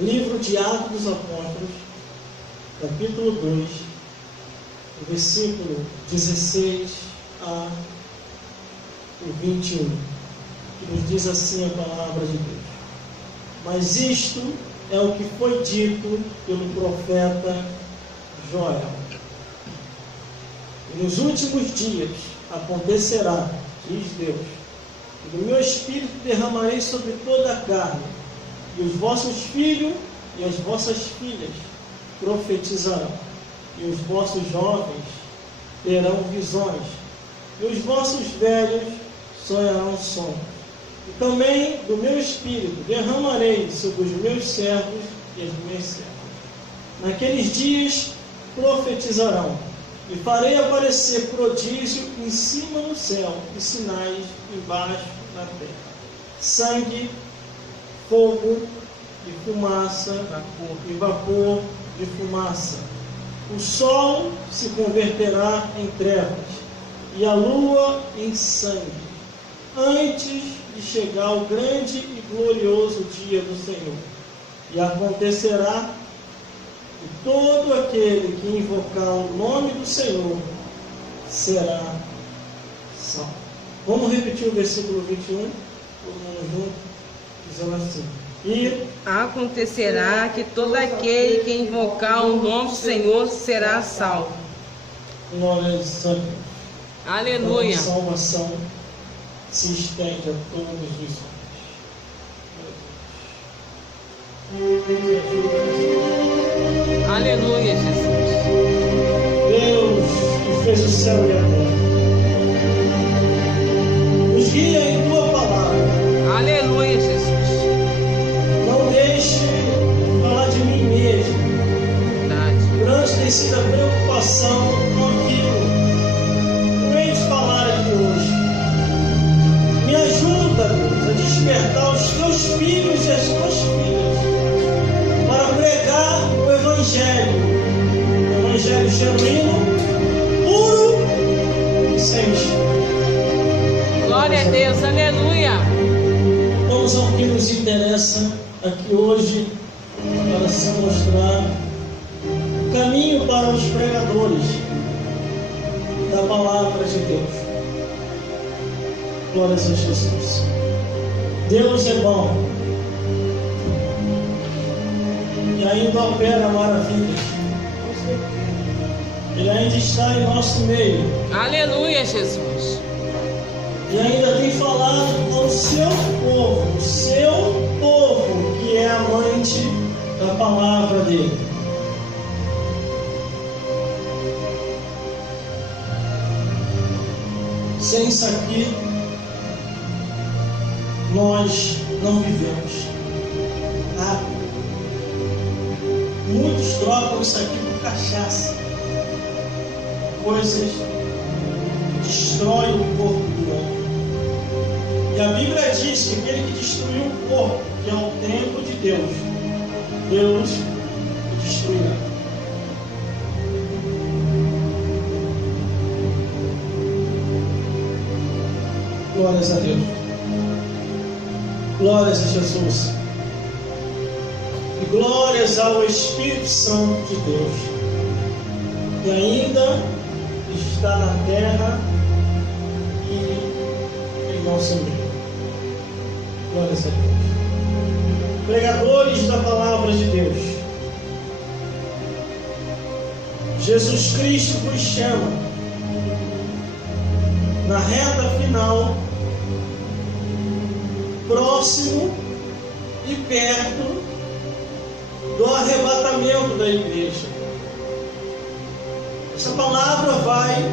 Livro de Atos dos Apóstolos, capítulo 2, versículo 16 a 21, que nos diz assim a palavra de Deus. Mas isto é o que foi dito pelo profeta Joel. E nos últimos dias acontecerá, diz Deus, que do meu espírito derramarei sobre toda a carne, e os vossos filhos e as vossas filhas profetizarão, e os vossos jovens terão visões, e os vossos velhos sonharão sonhos. E também do meu espírito derramarei sobre os meus servos e as minhas servas. Naqueles dias profetizarão, e farei aparecer prodígio em cima no céu e sinais embaixo na terra: sangue, fogo e fumaça, e vapor de fumaça. O sol se converterá em trevas e a lua em sangue, antes de chegar o grande e glorioso dia do Senhor. E acontecerá que todo aquele que invocar o nome do Senhor será salvo. Vamos repetir o versículo 21, todo mundo junto, dizendo assim: e acontecerá que todo aquele que invocar o nome do Senhor será salvo. Glória a Deus. Aleluia. A salvação se estende a todos os homens. Aleluia, Jesus. Deus que fez o céu e a terra, nos guia em tua palavra. Aleluia, Jesus. Não deixe falar de mim mesmo. Verdade. Grande tem sido a preocupação com aquilo que eu venho te falar aqui hoje. Me ajuda, Deus, a despertar os teus filhos e as tuas filhas para pregar o Evangelho genuíno, puro e sem mistura. Glória a Deus, aleluia. Vamos ao que nos interessa aqui hoje, para se mostrar o caminho para os pregadores da palavra de Deus. Glórias a Jesus. Deus é bom e ainda opera maravilhas. Ele ainda está em nosso meio. Aleluia, Jesus. E ainda tem falado com o seu povo que é amante da palavra dele. Sem isso aqui, nós não vivemos. Muitos trocam isso aqui por cachaça, coisas que destroem o corpo do homem. E a Bíblia diz que aquele que destruiu o corpo, que é o templo de Deus, Deus o destruirá. Glórias a Deus. Glórias a Jesus. E glórias ao Espírito Santo de Deus, que ainda está na terra e em nosso meio. Glórias a Deus. Pregadores da palavra de Deus, Jesus Cristo vos chama na reta final, próximo e perto do arrebatamento da igreja. Essa palavra vai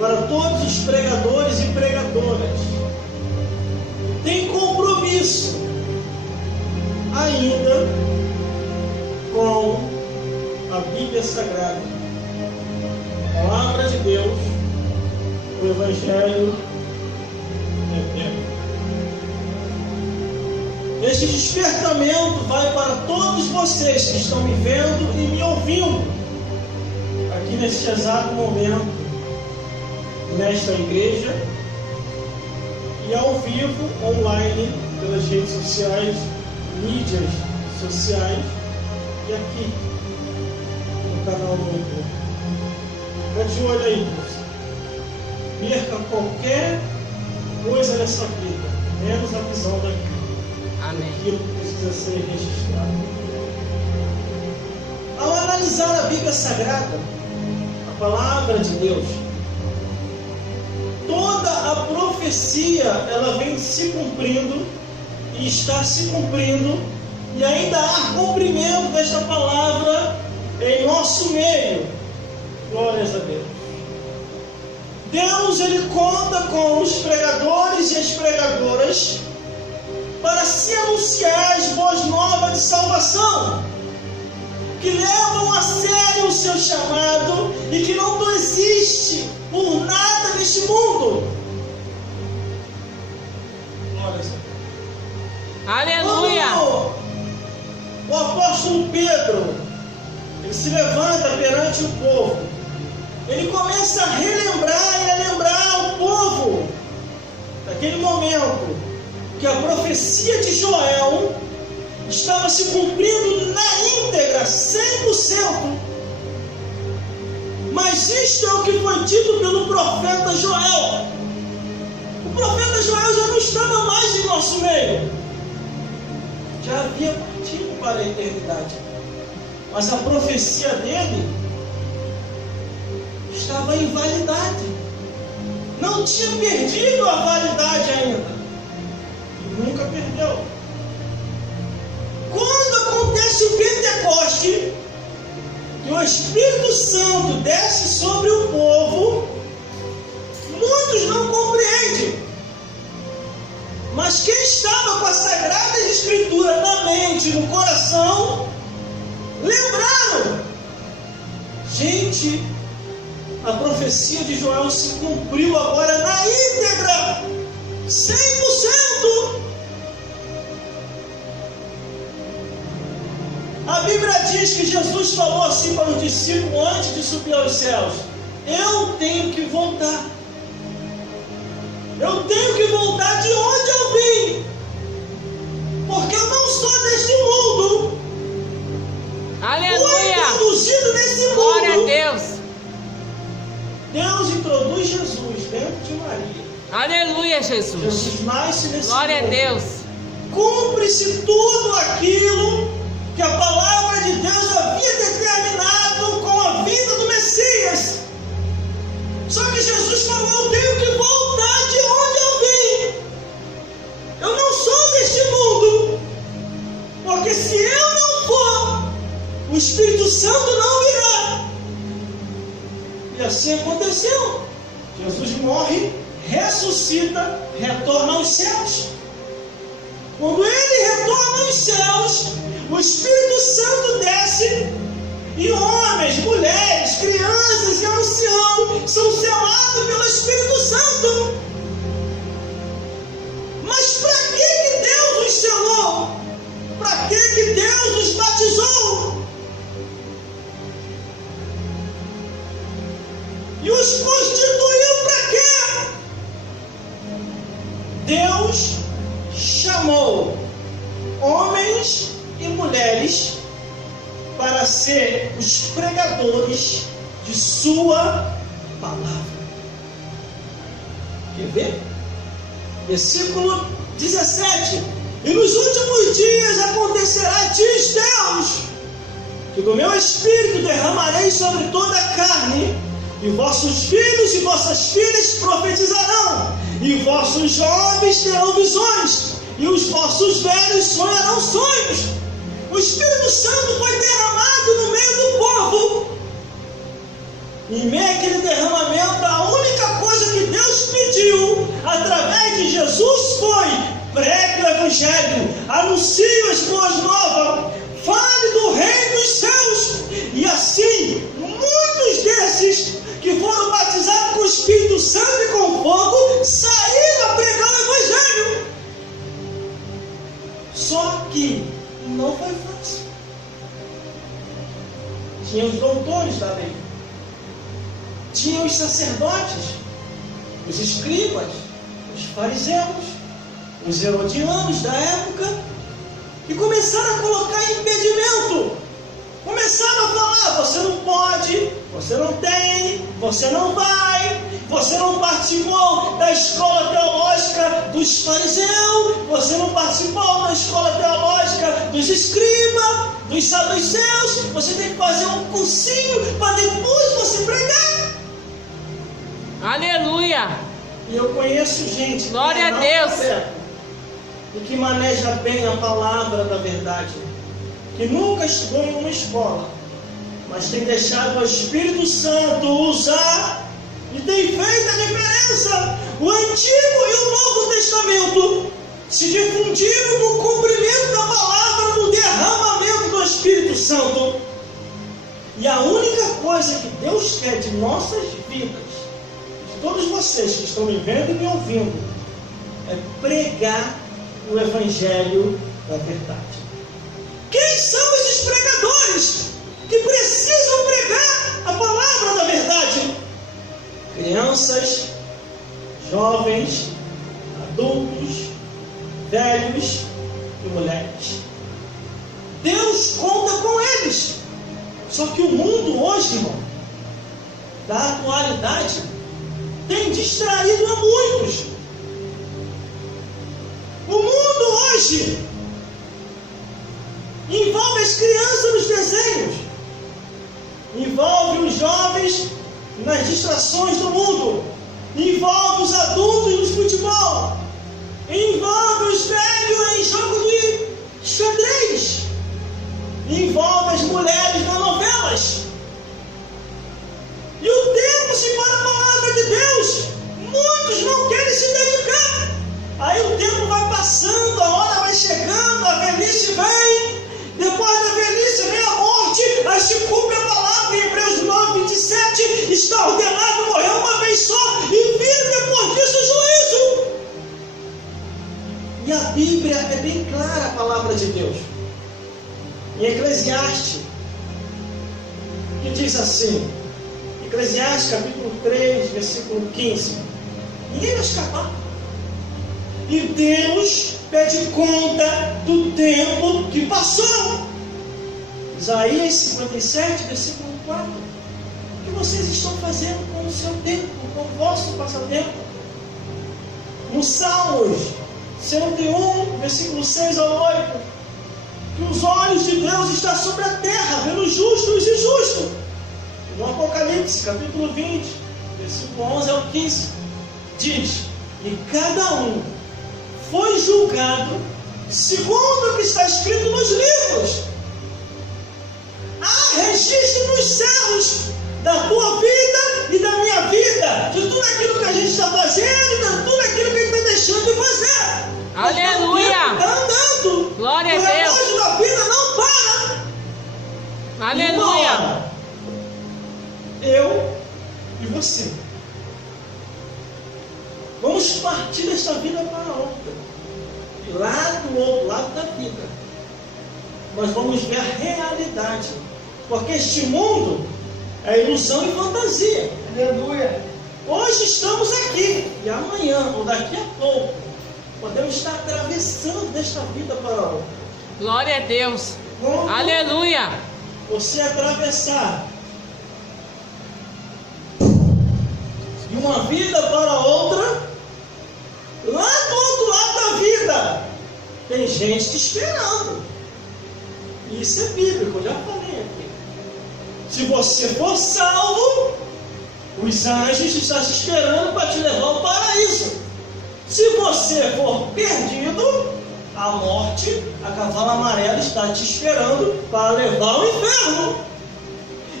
para todos os pregadores e pregadoras. Tem compromisso ainda com a Bíblia Sagrada, a palavra de Deus, o Evangelho eterno. Este despertamento vai para todos vocês que estão me vendo e me ouvindo aqui neste exato momento, nesta igreja, e ao vivo, online, pelas redes sociais, mídias sociais e aqui no canal do YouTube. Fica de olho aí, moça. Perca qualquer coisa nessa vida, menos a visão daqui. Amém. Aquilo que precisa ser registrado. Ao analisar a Bíblia Sagrada, a palavra de Deus, toda a profecia ela vem se cumprindo e está se cumprindo, e ainda há cumprimento desta palavra em nosso meio. Glórias a Deus. Deus ele conta com os pregadores e as pregadoras para se anunciar as boas novas de salvação, que levam a sério o seu chamado e que não desiste por nada neste mundo. Glórias a Deus. Aleluia! Quando o apóstolo Pedro ele se levanta perante o povo, ele começa a relembrar e a lembrar ao povo daquele momento que a profecia de Joel estava se cumprindo na íntegra, 100%. Mas isto é o que foi dito pelo profeta Joel. O profeta Joel já não estava mais em nosso meio, já havia partido para a eternidade, mas a profecia dele estava em validade, não tinha perdido a validade ainda, e nunca perdeu. Quando acontece o Pentecoste, que o Espírito Santo desce sobre o povo, muitos não compreendem, mas quem estava com a Sagrada Escritura na mente, no coração, lembraram: gente, a profecia de Joel se cumpriu agora na íntegra, 100%. A Bíblia diz que Jesus falou assim para os discípulos antes de subir aos céus: eu tenho que voltar. Eu tenho que voltar de onde eu vim, porque eu não sou deste mundo. Aleluia! Fui introduzido nesse mundo. Glória a Deus! Deus introduz Jesus dentro de Maria. Aleluia, Jesus! Jesus nasce nesse Glória mundo. a Deus! Cumpre-se tudo aquilo que a palavra de Deus havia determinado com a vida do Messias. Só que Jesus falou: eu tenho que voltar de onde eu vim. Eu não sou deste mundo, porque se eu não for, o Espírito Santo não virá. E assim aconteceu. Jesus morre, ressuscita, retorna aos céus. Quando ele retorna aos céus, o Espírito Santo desce e homens, mulheres, crianças e anciãos são selados pelo Espírito Santo. Mas para que Deus os selou? Para que Deus os batizou? E os constituiu para quê? Deus chamou homens e mulheres para ser os pregadores de sua palavra. Quer ver? Versículo 17: e nos últimos dias acontecerá, diz Deus, que do meu Espírito derramarei sobre toda a carne, e vossos filhos e vossas filhas profetizarão, e vossos jovens terão visões, e os vossos velhos sonharão sonhos. O Espírito Santo foi derramado no meio do povo. Em meio àquele derramamento, a única coisa que Deus pediu através de Jesus foi: pregue o Evangelho, anuncie as boas novas, fale do reino dos céus. E assim, muitos desses que foram batizados com o Espírito Santo e com fogo saíram a pregar o Evangelho. Só que não foi fácil. Tinha os doutores da lei, tinha os sacerdotes, os escribas, os fariseus, os herodianos da época, e começaram a colocar impedimento. Começaram a falar: você não pode, você não tem, você não vai, você não participou da escola teológica dos fariseus, você não participou da escola teológica dos escribas, dos saduceus, você tem que fazer um cursinho para depois você pregar. Aleluia! E eu conheço gente Glória a Deus, e que maneja bem a palavra da verdade, que nunca estudou em uma escola, mas tem deixado o Espírito Santo usar e tem feito a diferença. O Antigo e o Novo Testamento se difundiram no cumprimento da palavra, no derramamento do Espírito Santo. E a única coisa que Deus quer de nossas vidas, de todos vocês que estão me vendo e me ouvindo, é pregar o Evangelho da verdade. Quem são esses pregadores que precisam pregar a palavra da verdade? Crianças, jovens, adultos, velhos e mulheres. Deus conta com eles. Só que o mundo hoje, irmão, da atualidade, tem distraído a muitos. O mundo hoje envolve as crianças nos desenhos, envolve os jovens nas distrações do mundo, envolve os adultos no futebol, envolve os velhos em jogo de xadrez, envolve as mulheres nas novelas. E o tempo se para a palavra de Deus, muitos não querem se dedicar. Aí o tempo vai passando, a hora vai chegando, a velhice vem. Depois da velhice vem a morte, aí se cumpre a palavra em Hebreus 9:27, está ordenado morrer uma vez só e vir depois disso o juízo. E a Bíblia é bem clara, a palavra de Deus. Em Eclesiastes, que diz assim, Eclesiastes capítulo 3, versículo 15, ninguém vai escapar. E Deus pede conta do tempo que passou. Isaías 57, versículo 4. O que vocês estão fazendo com o seu tempo, com o vosso passatempo? No Salmos 101, versículo 6 ao 8. Que os olhos de Deus estão sobre a terra, vendo os justos e injustos. No Apocalipse, capítulo 20, versículo 11 ao 15, diz: e cada um foi julgado segundo o que está escrito nos livros. Há registro nos céus da tua vida e da minha vida, de tudo aquilo que a gente está fazendo, de tudo aquilo que a gente está deixando de fazer. Aleluia! Está andando. Glória a Deus! O relógio da vida não para. Aleluia! Eu e você vamos partir desta vida para outra, e lá do outro lado da vida nós vamos ver a realidade, porque este mundo é ilusão e fantasia. Aleluia! Hoje estamos aqui e amanhã ou daqui a pouco podemos estar atravessando desta vida para outra. Glória a Deus! Como Aleluia! você atravessar de uma vida para outra, lá do outro lado da vida tem gente te esperando. Isso é bíblico, eu já falei aqui. Se você for salvo, os anjos estão te esperando para te levar ao paraíso. Se você for perdido, a morte, a cavalo amarelo, está te esperando para levar ao inferno.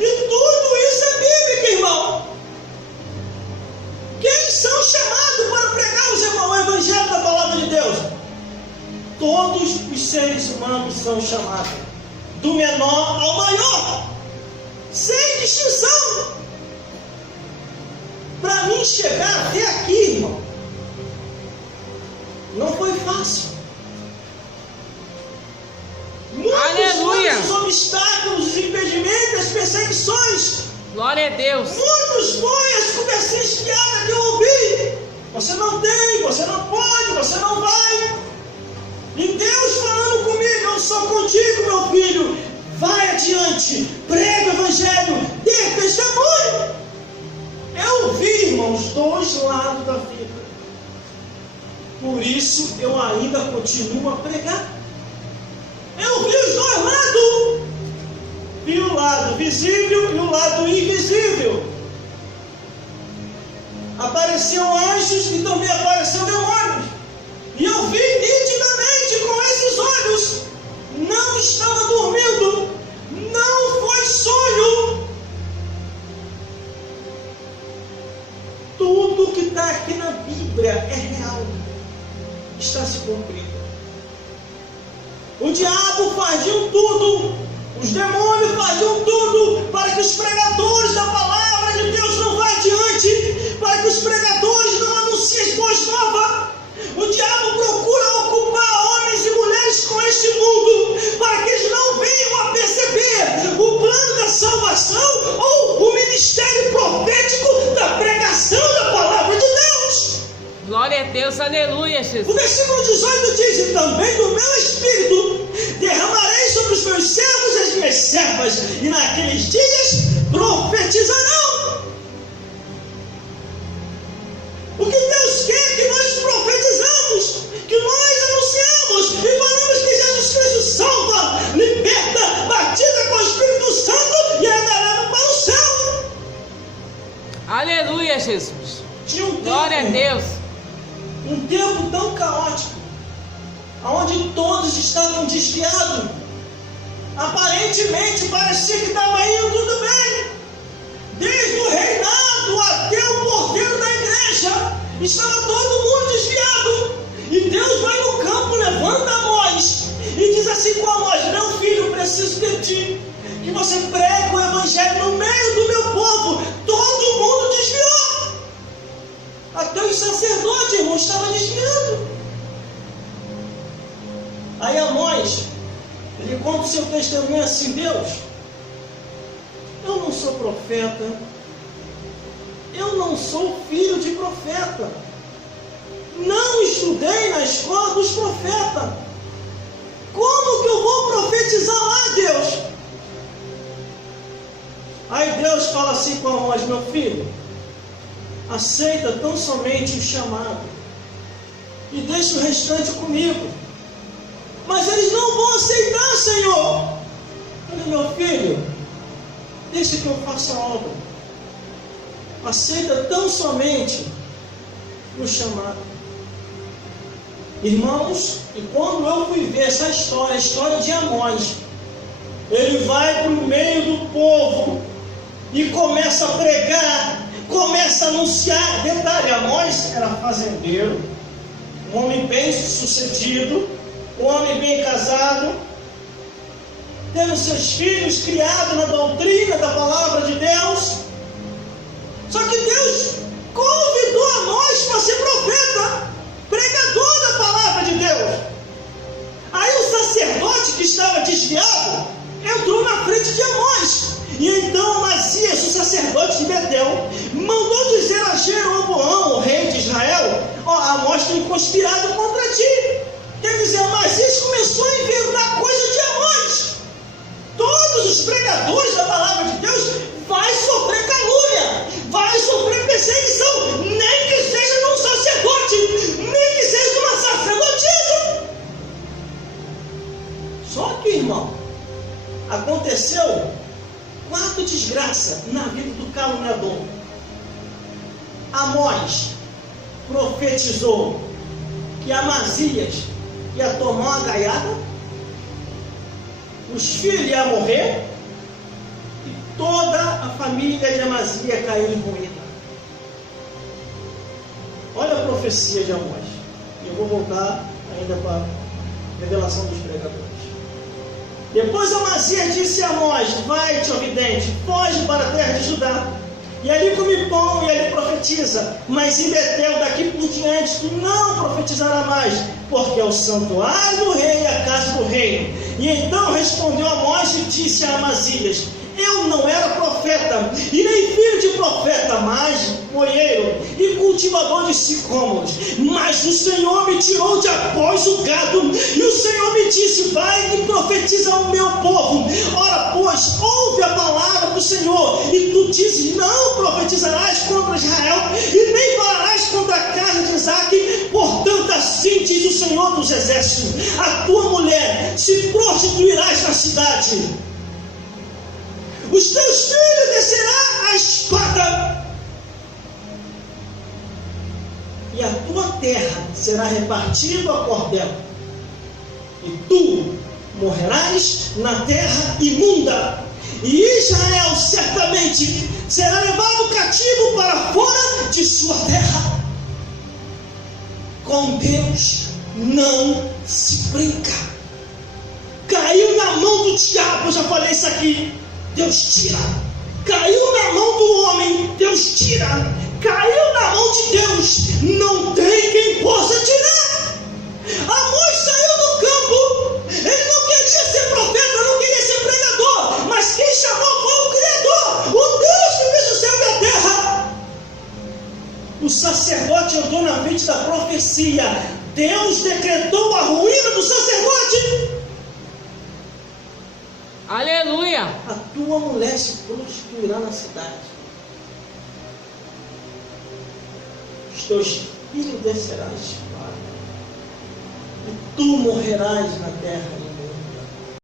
E tudo isso é bíblico, irmão. Quem são chamados para pregar o Evangelho da Palavra de Deus? Todos os seres humanos são chamados, do menor ao maior, sem distinção. Para mim chegar até aqui, irmão, não foi fácil. Muitos foram os obstáculos, os impedimentos, as perseguições. Glória a Deus! Muitos foram as conversinhas fiadas que eu ouvi. Você não tem, você não pode, você não vai. E Deus falando comigo, eu Eu sou contigo, meu filho. Vai adiante, prega o evangelho, dê testemunho. Eu vi, irmãos, dois lados da vida. Por isso eu ainda continuo a pregar. Eu vi os dois lados. Vi o lado visível e o lado invisível. Apareciam anjos e também apareceram demônios. E eu vi nitidamente com esses olhos. Não estava dormindo. Não foi sonho. Tudo que está aqui na Bíblia é real. Está se cumprindo. O diabo faziam tudo. Os demônios faziam tudo para que os pregadores da palavra de Deus não vá adiante, para que os pregadores não anunciem as boas novas. O diabo procura ocupar homens e mulheres com este mundo, para que eles não venham a perceber o plano da salvação ou o ministério profético da pregação da palavra de Deus. Glória a Deus, aleluia, Jesus. O versículo 18 diz: e também do meu espírito derramarei sobre os meus servos e as minhas servas, e naqueles dias profetizarão. O que Deus quer que nós profetizamos, que nós anunciamos e falamos que Jesus Cristo salva, liberta, batiza com o Espírito Santo e ainda leva para o céu. Aleluia, Jesus. Tinha um tempo, glória a Deus. Um tempo tão caótico, onde todos estavam desviados. Aparentemente parecia que estava indo tudo bem. Desde o reinado até o porteiro da igreja, estava todo mundo desviado. E Deus vai no campo, levanta Amós e diz assim com Amós: meu filho, preciso de ti, que você pregue o evangelho no meio do meu povo. Todo mundo desviou. Até os sacerdotes, irmão, estavam desviando. Aí Amós, ele conta o seu testemunho assim: Deus, eu não sou profeta, eu não sou filho de profeta, não estudei na escola dos profetas, como que eu vou profetizar lá, Deus? Aí Deus fala assim com Amós: meu filho, aceita tão somente o chamado e deixa o restante comigo. Mas eles não vão aceitar, Senhor. Olha, meu filho, deixa que eu faça a obra. Aceita tão somente o chamado. Irmãos, e quando eu fui ver essa história, a história de Amós, ele vai para o meio do povo e começa a pregar, começa a anunciar. Detalhe, Amós era fazendeiro, um homem bem sucedido, um homem bem casado, tendo seus filhos criados na doutrina da palavra de Deus. Só que Deus convidou Amós para ser profeta, pregador da palavra de Deus. Aí o sacerdote que estava desviado entrou na frente de Amós. E então Amazias, o sacerdote de Betel, mandou dizer a Jeroboão, o rei de Israel: Amós tem conspirado contra ti. Quer dizer, Amazias começou a inventar coisa de Amós. Todos os pregadores da palavra de Deus vai sofrer calúnia, vai sofrer perseguição, nem que seja num sacerdote, nem que seja numa sacerdotisa. Só que, irmão, aconteceu 4 desgraças na vida do caluniador. Amós profetizou que Amazias ia tomar uma gaiada, os filhos iam morrer e toda a família de Amazias ia cair em ruína. Olha a profecia de Amós. Eu vou voltar ainda para a revelação dos pregadores. Depois Amazias disse a Amós: vai-te, ó vidente, foge para a terra de Judá, e ali come pão e ali profetiza, mas em Betel daqui por diante tu não profetizarás mais, porque é o santuário do rei e a casa do reino. E então respondeu Amós e disse a Amazias: eu não era profeta, e nem filho de profeta, mas boieiro e cultivador de sicômoros. Mas o Senhor me tirou de após o gado, e o Senhor me disse: vai e profetiza ao meu povo. Ora, pois, ouve a palavra do Senhor. E tu dizes: não profetizarás contra Israel, e nem falarás contra a casa de Isaque. Portanto, assim diz o Senhor dos Exércitos: a tua mulher se prostituirás na cidade, os teus filhos descerá a espada, e a tua terra será repartida a cordel, e tu morrerás na terra imunda, e Israel certamente será levado cativo para fora de sua terra. Com Deus não se brinca. Caiu na mão do diabo, eu já falei isso aqui, Deus tira. Caiu na mão do homem, Deus tira. Caiu na mão de Deus, não tem quem possa tirar. Amós saiu do campo, ele não queria ser profeta, não queria ser pregador, mas quem chamou foi o Criador, o Deus que fez o céu e a terra. O sacerdote andou na frente da profecia. Deus decretou a ruína do sacerdote. Aleluia! A tua mulher se prostituirá na cidade, os teus filhos descerão a espada, e tu morrerás na terra